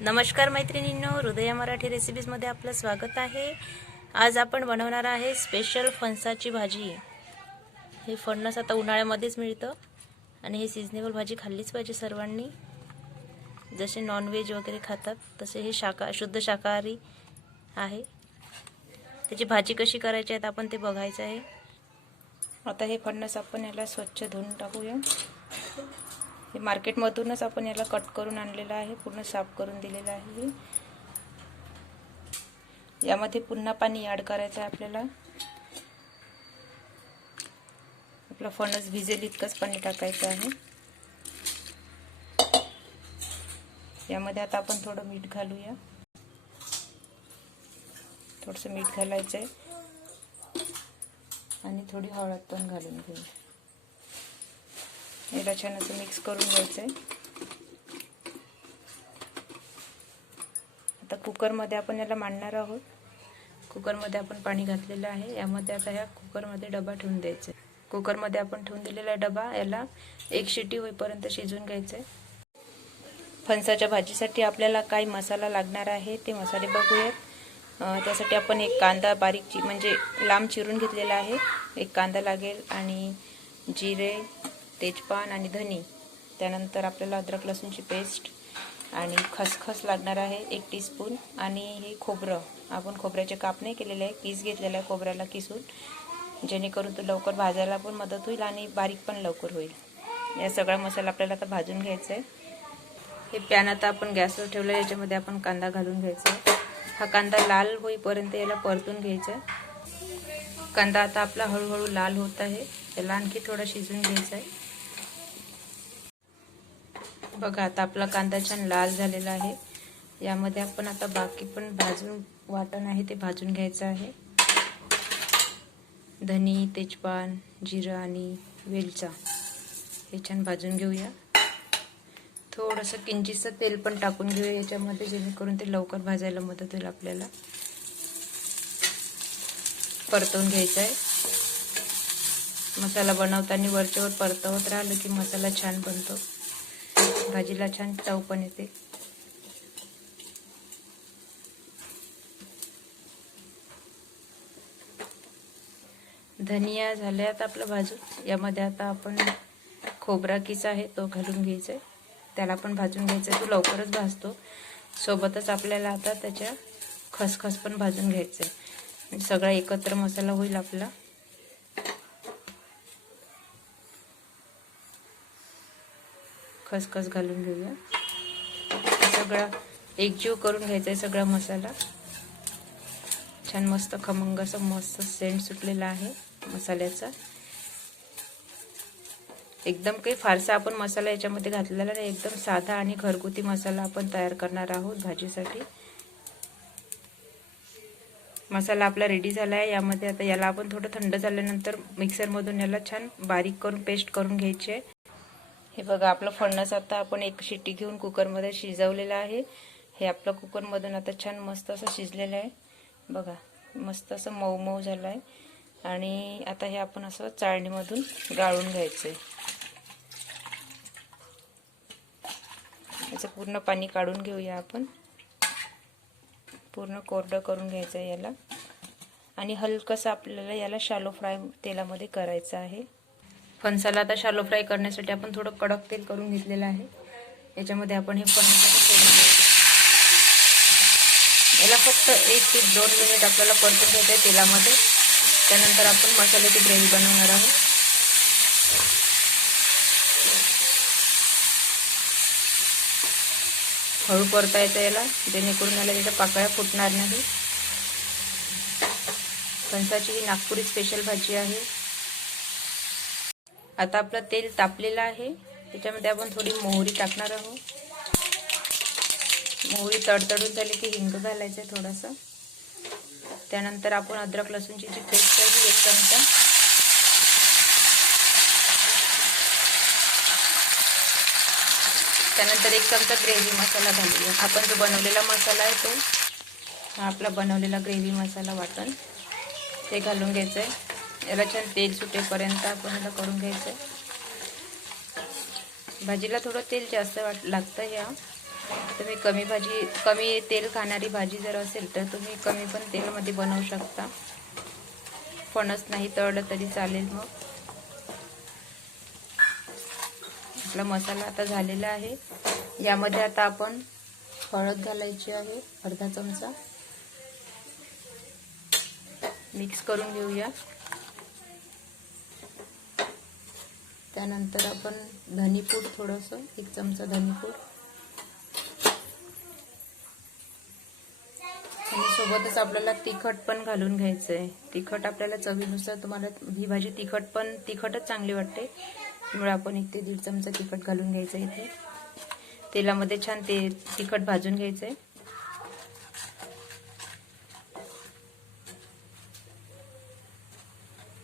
नमस्कार मैत्रिणींनो, हृदया मराठी रेसिपीजमध्ये आपलं स्वागत आहे। आज आपण बनवणार आहे स्पेशल फणसाची भाजी। हे फणस आता उन्हाळ्यामध्येच मिळतं आणि हे सीजनेबल भाजी खाल्लीच पाहिजे सर्वांनी। जसे नॉनव्हेज वगैरे खातात तसे हे शुद्ध शाकाहारी आहे। त्याची भाजी कशी करायची आहे आपण ते बघायचं आहे। आता हे फणस आपण याला स्वच्छ धुवून टाकूया। हे मार्केटमधूनच आपण याला कट करून आणलेला आहे, पूर्ण साफ करून दिलेला आहे। यामध्ये पुन्हा पाणी ॲड करायचं आहे आपल्याला। आपला फणस भिजेल इतकंच पाणी टाकायचं आहे। यामध्ये आता आपण थोडं मीठ घालूया, थोडंसं मीठ घालायचं आहे आणि थोडी हळद पण घालून घेऊया। याला छान असं मिक्स करून घ्यायचं आहे। आता कुकरमध्ये आपण याला मांडणार आहोत। कुकरमध्ये आपण पाणी घातलेलं आहे। यामध्ये आता ह्या कुकरमध्ये डबा ठेवून द्यायचा आहे। कुकरमध्ये आपण ठेवून दिलेला डबा याला एक शिटी होईपर्यंत शिजवून घ्यायचं आहे। फणसाच्या भाजीसाठी आपल्याला काय मसाला लागणार आहे ते मसाले बघूयात। त्यासाठी आपण एक कांदा बारीक म्हणजे लांब चिरून घेतलेला आहे। एक कांदा लागेल आणि जिरे, तेजपान आणि धनी, त्यानंतर आपल्याला अद्रक लसूणची पेस्ट आणि खसखस लागणार आहे 1 टीस्पून। आणि हे खोबरं आपण खोबऱ्याचे काप नाही केलेले आहे, किस घेतलेला आहे खोबऱ्याला किसून, जेणेकरून तो लवकर भाजायला पण मदत होईल आणि बारीक पण लवकर होईल। या सगळा मसाला आपल्याला आता भाजून घ्यायचा आहे। हे पॅन आता आपण गॅसवर ठेवलं, याच्यामध्ये आपण कांदा घालून घ्यायचा आहे। हा कांदा लाल होईपर्यंत याला परतून घ्यायचा आहे। कांदा आता आपला हळूहळू लाल होत आहे, त्याला आणखी थोडा शिजवून घ्यायचा आहे। बघा आता आपला कांदा छान लाल झालेला आहे। यामध्ये आपण आता बाकी पण भाजून वाटण आहे ते भाजून घ्यायचं आहे। धनी, तेजपान, जिरं आणि वेलचा हे छान भाजून घेऊया। थोडंसं किंचितचं तेल पण टाकून घेऊया याच्यामध्ये, जेणेकरून ते लवकर भाजायला मदत होईल आपल्याला। परतवून घ्यायचं आहे। मसाला बनवताना वरच्यावर परतवत राहिलं की मसाला छान बनतो, भाजीला छान चव पण येते। धनिया झाल्यात आपलं भाजून। यामध्ये आता आपण खोबरा किस आहे तो घालून घ्यायचा आहे, त्याला पण भाजून घ्यायचं आहे। तो लवकरच भाजतो। सोबतच आपल्याला आता त्याच्या खसखस पण भाजून घ्यायचं आहे, म्हणजे सगळा एकत्र मसाला होईल आपला। खसखस घालून घेऊया। सगळा एकजीव करून घ्यायचा आहे सगळा मसाला। छान मस्त खमंग असं मस्त सेंट सुटलेला आहे मसाल्याचा। एकदम काही फारसा आपण मसाला याच्यामध्ये घातलेला नाही, एकदम साधा आणि घरगुती मसाला आपण तयार करणार आहोत भाजीसाठी। मसाला आपला रेडी झाला आहे। यामध्ये आता याला आपण थोडं थंड झाल्यानंतर मिक्सरमधून याला छान बारीक करून पेस्ट करून घ्यायची आहे। हे बघा आपलं फणस आता आपण एक शिट्टी घेऊन कुकरमध्ये शिजवलेलं आहे। हे आपलं कुकरमधून आता छान मस्त असं शिजलेलं आहे। बघा मस्त असं मऊ मऊ झालं आहे। आणि आता हे आपण असं चाळणीमधून गाळून घ्यायचं आहे। याचं पूर्ण पाणी काढून घेऊया आपण, पूर्ण कोरडं करून घ्यायचं आहे याला। आणि हलकंसं आपल्याला याला शॅलो फ्राय तेलामध्ये करायचं आहे। फणसाला आता शॅलो फ्राय करण्यासाठी आपण थोडं कडक तेल करून घेतलेलं आहे। याच्यामध्ये आपण हे फणस याला फक्त 1 ते 2 मिनिट आपल्याला परतून घ्यायचं आहे तेलामध्ये। त्यानंतर आपण मसाल्याची ग्रेव्ही बनवणार आहोत। हळू परतायचं याला, जेणेकरून याला त्याच्या पाकळ्या फुटणार नाही। फणसाची ही नागपुरी स्पेशल भाजी आहे। आता आपलं तेल तापलेलं आहे, त्याच्यामध्ये आपण थोडी मोहरी टाकणार आहोत। मोहरी तडतडून झाली की हिंग घालायचं आहे थोडासा। त्यानंतर आपण अद्रक लसूणची जी पेस्ट आहे 1 चमचा, त्यानंतर 1 चमचा ग्रेव्ही मसाला घालूया। आपण जो बनवलेला मसाला आहे तो हा आपला बनवलेला ग्रेव्ही मसाला वाटण ते घालून घ्यायचं आहे। याला छान तेल सुटेपर्यंत आपण याला करून घ्यायचं आहे। भाजीला थोडं तेल जास्त लागतं या। तुम्ही कमी तेल खाणारी भाजी जर असेल तर तुम्ही कमी पण तेलामध्ये बनवू शकता. फणस नाही तळलं तरी चालेल. मग आपला मसाला आता झालेला आहे. यामध्ये आता आपण हळद घालायची आहे, अर्धा चमचा. मिक्स करून घेऊया. त्यानंतर आपण धनीपूड थोडंसं, 1 चमचा धनीपूड, आणि सोबतच आपल्याला तिखट पण घालून घ्यायचं आहे. तिखट आपल्याला चवीनुसार, तुम्हाला ही भाजी तिखटच चांगली वाटते, त्यामुळे आपण 1 ते 1.5 चमचा तिखट घालून घ्यायचं. इथे तेलामध्ये छान तिखट भाजून घ्यायचं आहे.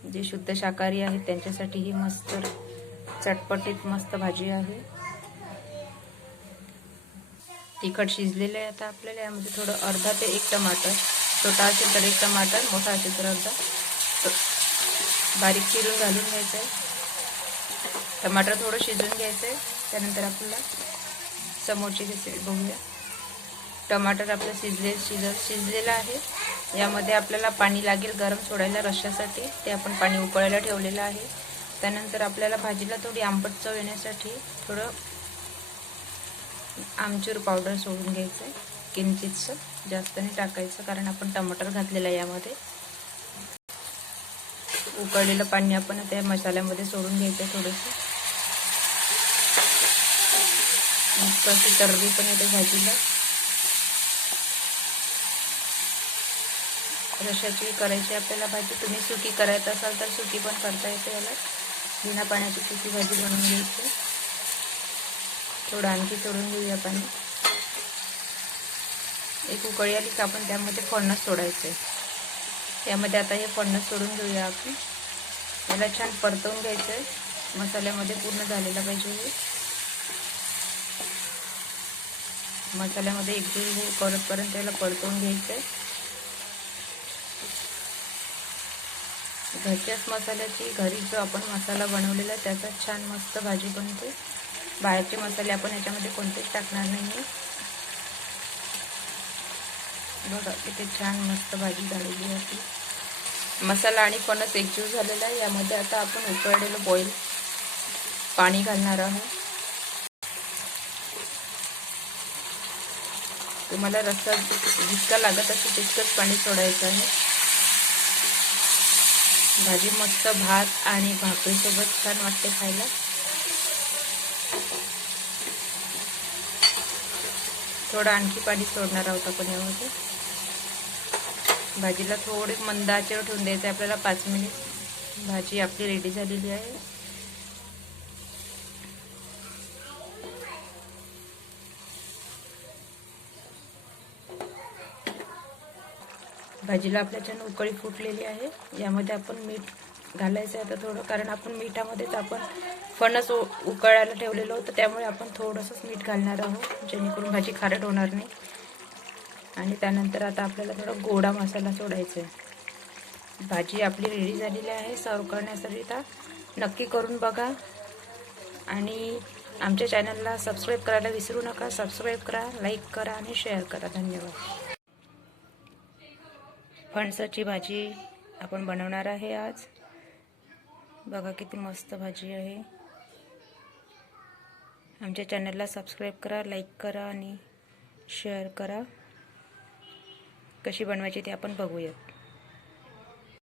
जे शुद्ध शाकाहारी आहेत त्यांच्यासाठी ही मस्त चटपटीत मस्त भाजी आहे. तिखट शिजलेलं आहे. आता आपल्याला यामध्ये थोडं अर्धा ते 1 टमाटर, छोटा असेल तर 1 टमाटर, मोठा असेल तर अर्धा, बारीक चिरून घालून घ्यायचं आहे. टमाटर थोडं शिजून घ्यायचं आहे. त्यानंतर आपल्याला समोरची रेसिपी बघूया. टमाटर आपलं शिजलेलं आहे. यामध्ये आपल्याला पाणी लागेल गरम सोडायला रश्श्यासाठी. ते आपण पाणी उकळायला ठेवलेलं आहे. त्यानंतर आपल्याला भाजीला थोडी आंबट चव येण्यासाठी थोडं आमचूर पावडर सोडून घ्यायचं आहे, किंचितसं, जास्त नाही टाकायचं कारण आपण टमाटर घातलेलं आहे. यामध्ये उकळलेलं पाणी आपण त्या मसाल्यामध्ये सोडून घ्यायचं थोडंसं. मस्त अशी तर्री पण येते भाजीला. रश्श्याची करायची आपल्याला भाजी. तुम्ही सुकी करायचं असाल तर सुकी पण करता येते. याला बिना पाण्याची सुकी भाजी बनवून घ्यायची. थोडं आणखी सोडून घेऊया पाणी. एक उकळी आली की आपण त्यामध्ये फणस सोडायचं आहे. यामध्ये आता हे फणस सोडून घेऊया आपण. याला छान परतवून घ्यायचं आहे. मसाल्यामध्ये पूर्ण झालेला पाहिजे हे. मसाल्यामध्ये एकजीव करतपर्यंत त्याला परतवून घ्यायचं आहे. घरच्याच मसाल्याची, घरी जो आपण मसाला बनवलेला आहे त्याचा छान मस्त भाजी बनते. बाहेरचे मसाले आपण याच्यामध्ये कोणतेच टाकणार नाही. बघा किती छान मस्त भाजी झालेली आहे. मसाला आणि फणस एकजीव झालेला आहे. यामध्ये आता आपण उकळलेलं बॉईल पाणी घालणार आहोत. तुम्हाला रस्सा जितका लागत असेल तितकंच पाणी सोडायचं आहे. भाजी मस्त भात आणि भाकरीसोबत छान वाटते खायला. थोडं आणखी पाणी सोडणार आहोत आपण यामध्ये. भाजीला थोडी मंद आचेवर ठेवून द्यायचं आपल्याला 5 मिनिट. भाजी आपली रेडी झालेली आहे. भाजीला आपल्या छान उकळी फुटलेली आहे. यामध्ये आपण मीठ घालायचं आहे आता थोडं, कारण आपण मिठामध्येच आपण फणस उकळायला ठेवलेलं होतं, त्यामुळे आपण थोडंसंच मीठ घालणार आहोत, जेणेकरून भाजी खारट होणार नाही. आणि त्यानंतर आता आपल्याला थोडा गोडा मसाला सोडायचा आहे. भाजी आपली रेडी झालेली आहे सर्व करण्यासाठी. आता नक्की करून बघा आणि आमच्या चॅनलला सबस्क्राईब करायला विसरू नका. सबस्क्राईब करा, लाईक करा आणि शेअर करा. धन्यवाद. फणसाची भाजी आपण बनवणार आहे आज. बघा किती मस्त भाजी आहे. आमच्या चॅनलला सबस्क्राईब करा, लाईक करा आणि शेअर करा. कशी बनवायची ते आपण बघूया.